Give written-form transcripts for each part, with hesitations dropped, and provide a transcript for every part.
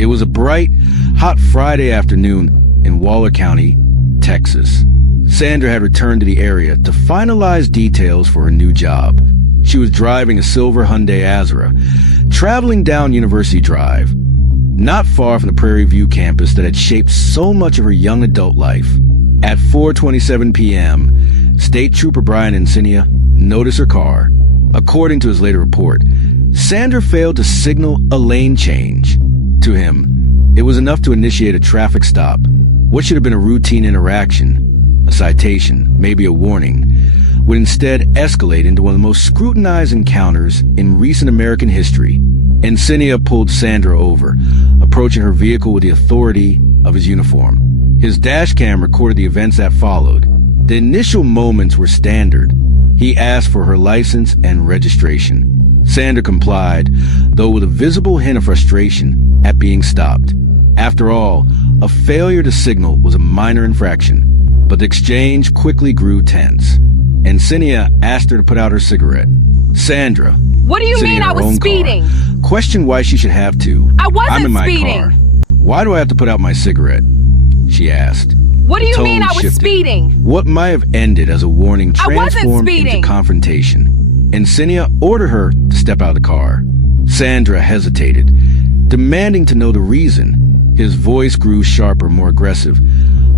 It was a bright, hot Friday afternoon in Waller County, Texas. Sandra had returned to the area to finalize details for her new job. She was driving a silver Hyundai Azura, traveling down University Drive, not far from the Prairie View campus that had shaped so much of her young adult life. At 4:27 p.m., State Trooper Brian Encinia noticed her car. According to his later report, Sandra failed to signal a lane change. To him, it was enough to initiate a traffic stop. What should have been a routine interaction, a citation, maybe a warning, would instead escalate into one of the most scrutinized encounters in recent American history. Encinia pulled Sandra over, approaching her vehicle with the authority of his uniform. His dash cam recorded the events that followed. The initial moments were standard. He asked for her license and registration. Sandra complied, though with a visible hint of frustration at being stopped. After all, a failure to signal was a minor infraction, but the exchange quickly grew tense. Encinia asked her to put out her cigarette. Sandra, what do you mean I was speeding? Questioned why she should have to. I wasn't I'm in my speeding. car. Why do I have to put out my cigarette? She asked. What do you The mean tone I was shifted. speeding? What might have ended as a warning I wasn't transformed into speeding. confrontation. Encinia ordered her to step out of the car. Sandra hesitated, demanding to know the reason. His voice grew sharper, more aggressive.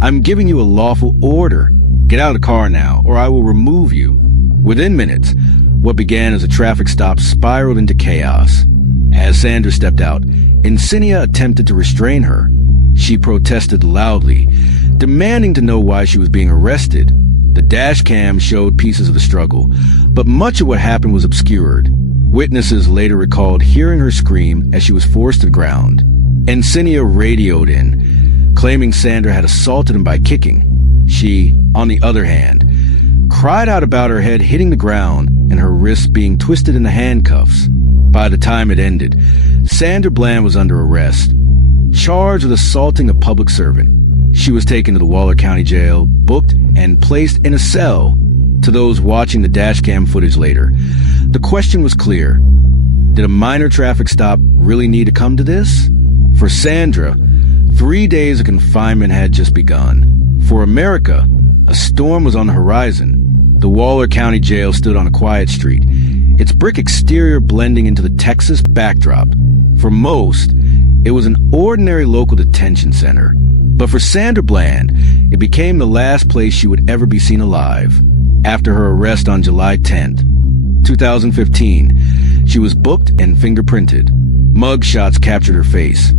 I'm giving you a lawful order. Get out of the car now, or I will remove you. Within minutes, what began as a traffic stop spiraled into chaos. As Sandra stepped out, Encinia attempted to restrain her. She protested loudly, demanding to know why she was being arrested. The dash cam showed pieces of the struggle, but much of what happened was obscured. Witnesses later recalled hearing her scream as she was forced to the ground. Encinia radioed in, claiming Sandra had assaulted him by kicking. She, on the other hand, cried out about her head hitting the ground and her wrists being twisted into handcuffs. By the time it ended, Sandra Bland was under arrest, charged with assaulting a public servant. She was taken to the Waller County Jail, booked, and placed in a cell. To those watching the dashcam footage later, the question was clear. Did a minor traffic stop really need to come to this? For Sandra, 3 days of confinement had just begun. For America, a storm was on the horizon. The Waller County Jail stood on a quiet street, its brick exterior blending into the Texas backdrop. For most, it was an ordinary local detention center. But for Sandra Bland, it became the last place she would ever be seen alive. After her arrest on July 10th, 2015, she was booked and fingerprinted. Mug shots captured her face.